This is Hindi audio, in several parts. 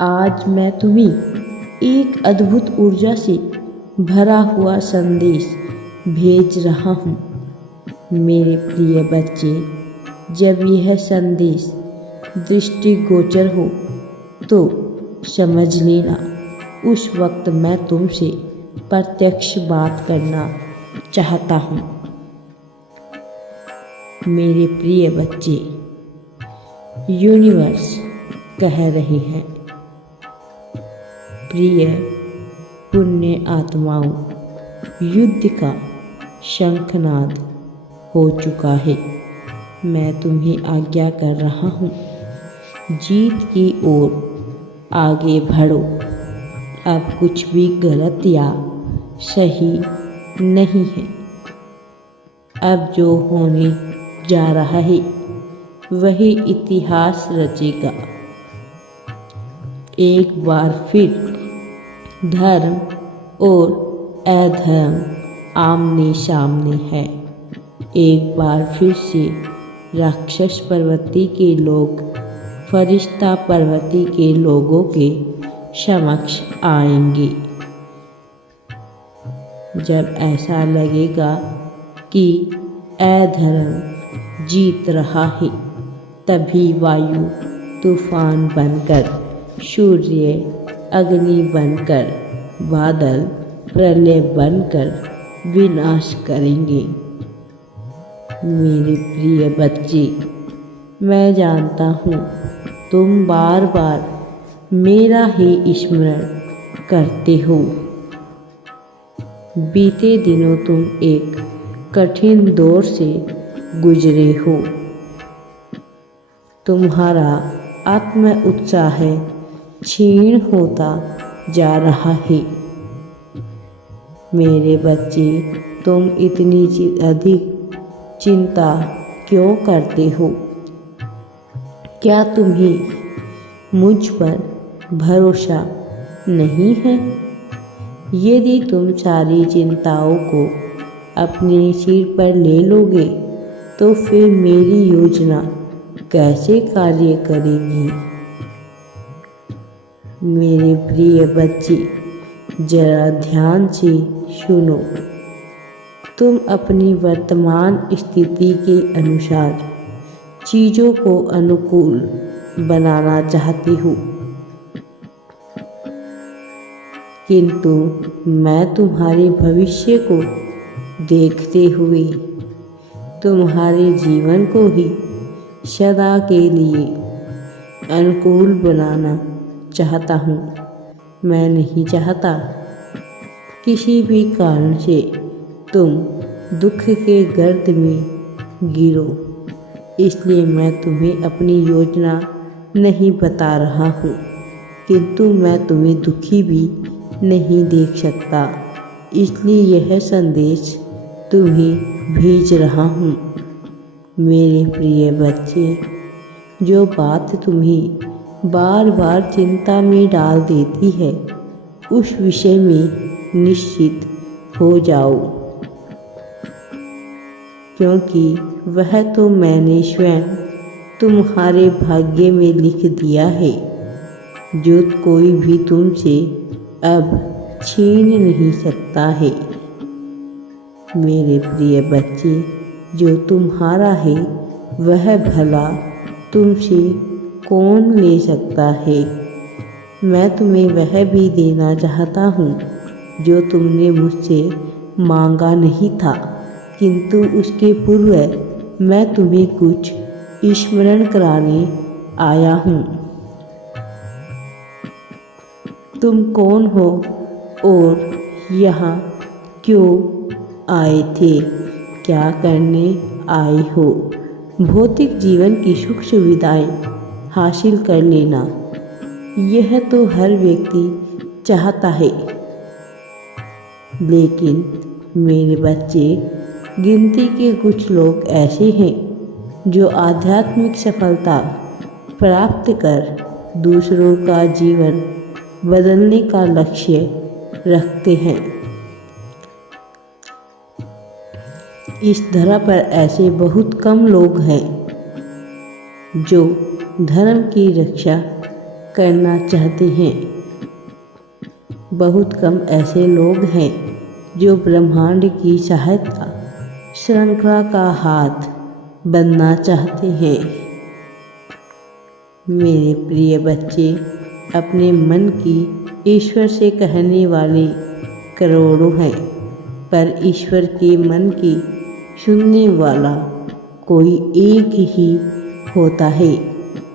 आज मैं तुम्हें एक अद्भुत ऊर्जा से भरा हुआ संदेश भेज रहा हूँ। मेरे प्रिय बच्चे, जब यह संदेश दृष्टिगोचर हो तो समझ लेना, उस वक्त मैं तुमसे प्रत्यक्ष बात करना चाहता हूँ। मेरे प्रिय बच्चे, यूनिवर्स कह रहे हैं, प्रिय पुण्य आत्माओं, युद्ध का शंखनाद हो चुका है। मैं तुम्हें आज्ञा कर रहा हूँ, जीत की ओर आगे बढ़ो। अब कुछ भी गलत या सही नहीं है। अब जो होने जा रहा है वही इतिहास रचेगा। एक बार फिर धर्म और अधर्म आमने सामने है। एक बार फिर से राक्षस पर्वती के लोग फरिश्ता पर्वती के लोगों के समक्ष आएंगे। जब ऐसा लगेगा कि अधर्म जीत रहा है, तभी वायु तूफान बनकर, सूर्य अग्नि बनकर, बादल प्रलय बनकर विनाश करेंगे। मेरे प्रिय बच्चे, मैं जानता हूँ तुम बार बार मेरा ही स्मरण करते हो। बीते दिनों तुम एक कठिन दौर से गुजरे हो। तुम्हारा आत्म उत्साह क्षीण होता जा रहा है। मेरे बच्चे, तुम इतनी अधिक चिंता क्यों करते हो? क्या तुम्हें मुझ पर भरोसा नहीं है? यदि तुम सारी चिंताओं को अपने सिर पर ले लोगे तो फिर मेरी योजना कैसे कार्य करेगी? मेरे प्रिय बच्चे, जरा ध्यान से सुनो। तुम अपनी वर्तमान स्थिति के अनुसार चीज़ों को अनुकूल बनाना चाहते हो, किंतु मैं तुम्हारे भविष्य को देखते हुए तुम्हारे जीवन को ही सदा के लिए अनुकूल बनाना चाहता हूँ। मैं नहीं चाहता किसी भी कारण से तुम दुख के गर्त में गिरो, इसलिए मैं तुम्हें अपनी योजना नहीं बता रहा हूँ, किंतु मैं तुम्हें दुखी भी नहीं देख सकता, इसलिए यह संदेश तुम्हें भेज रहा हूँ। मेरे प्रिय बच्चे, जो बात तुम्हें बार बार चिंता में डाल देती है, उस विषय में निश्चित हो जाओ, क्योंकि वह तो मैंने स्वयं तुम्हारे भाग्य में लिख दिया है, जो कोई भी तुमसे अब छीन नहीं सकता है। मेरे प्रिय बच्चे, जो तुम्हारा है वह भला तुमसे कौन ले सकता है? मैं तुम्हें वह भी देना चाहता हूँ जो तुमने मुझसे मांगा नहीं था, किंतु उसके पूर्व मैं तुम्हें कुछ स्मरण कराने आया हूँ। तुम कौन हो और यहाँ क्यों आए थे? क्या करने आए हो? भौतिक जीवन की सुख सुविधाएं हासिल कर लेना, यह तो हर व्यक्ति चाहता है, लेकिन मेरे बच्चे, गिनती के कुछ लोग ऐसे हैं जो आध्यात्मिक सफलता प्राप्त कर दूसरों का जीवन बदलने का लक्ष्य रखते हैं। इस धरा पर ऐसे बहुत कम लोग हैं जो धर्म की रक्षा करना चाहते हैं। बहुत कम ऐसे लोग हैं जो ब्रह्मांड की सहायता श्रृंखला का हाथ बनना चाहते हैं। मेरे प्रिय बच्चे, अपने मन की ईश्वर से कहने वाले करोड़ों हैं, पर ईश्वर के मन की सुनने वाला कोई एक ही होता है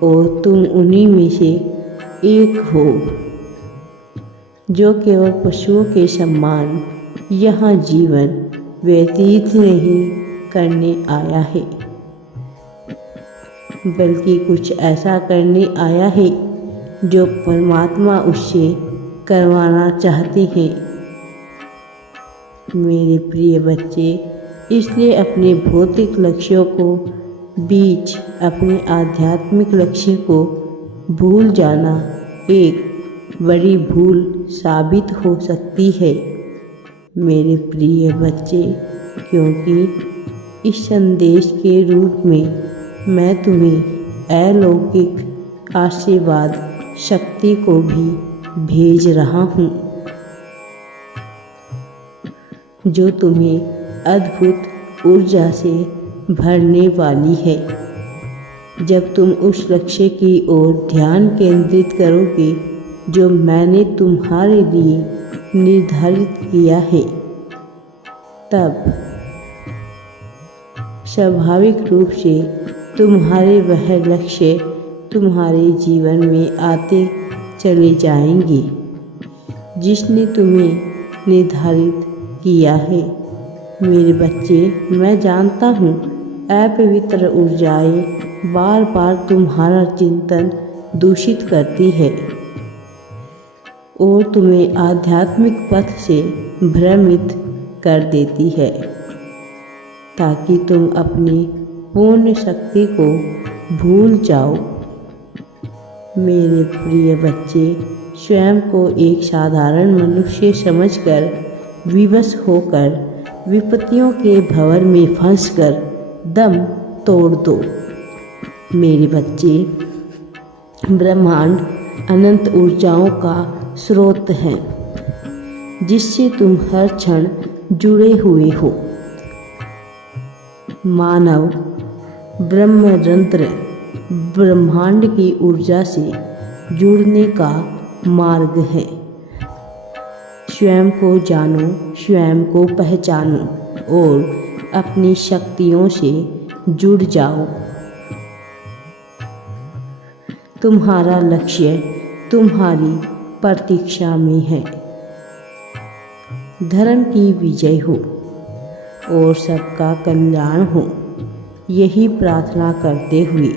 और तुम उन्हीं में से एक हो, जो केवल पशुओं के समान यहाँ जीवन व्यतीत नहीं करने आया है, बल्कि कुछ ऐसा करने आया है जो परमात्मा उससे करवाना चाहते हैं। मेरे प्रिय बच्चे, इसलिए अपने भौतिक लक्ष्यों को बीच अपने आध्यात्मिक लक्ष्य को भूल जाना एक बड़ी भूल साबित हो सकती है। मेरे प्रिय बच्चे, क्योंकि इस संदेश के रूप में मैं तुम्हें अलौकिक आशीर्वाद शक्ति को भी भेज रहा हूँ, जो तुम्हें अद्भुत ऊर्जा से भरने वाली है। जब तुम उस लक्ष्य की ओर ध्यान केंद्रित करोगे जो मैंने तुम्हारे लिए निर्धारित किया है, तब स्वाभाविक रूप से तुम्हारे वह लक्ष्य तुम्हारे जीवन में आते चले जाएंगे जिसने तुम्हें निर्धारित किया है। मेरे बच्चे, मैं जानता हूँ अपवित्र ऊर्जाएं बार बार तुम्हारा चिंतन दूषित करती है और तुम्हें आध्यात्मिक पथ से भ्रमित कर देती है, ताकि तुम अपनी पूर्ण शक्ति को भूल जाओ। मेरे प्रिय बच्चे, स्वयं को एक साधारण मनुष्य समझकर विवश होकर विपत्तियों के भंवर में फंसकर दम तोड़ दो। मेरे बच्चे, ब्रह्मांड अनंत ऊर्जाओं का स्रोत है जिससे तुम हर क्षण जुड़े हुए हो। मानव ब्रह्मरंध्र ब्रह्मांड की ऊर्जा से जुड़ने का मार्ग है। स्वयं को जानो, स्वयं को पहचानो और अपनी शक्तियों से जुड़ जाओ। तुम्हारा लक्ष्य तुम्हारी प्रतीक्षा में है। धर्म की विजय हो और सबका कल्याण हो, यही प्रार्थना करते हुए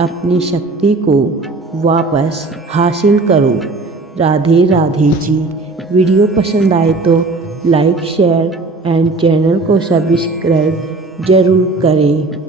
अपनी शक्ति को वापस हासिल करो। राधे राधे जी। वीडियो पसंद आए तो लाइक, शेयर एंड चैनल को सब्सक्राइब जरूर करें।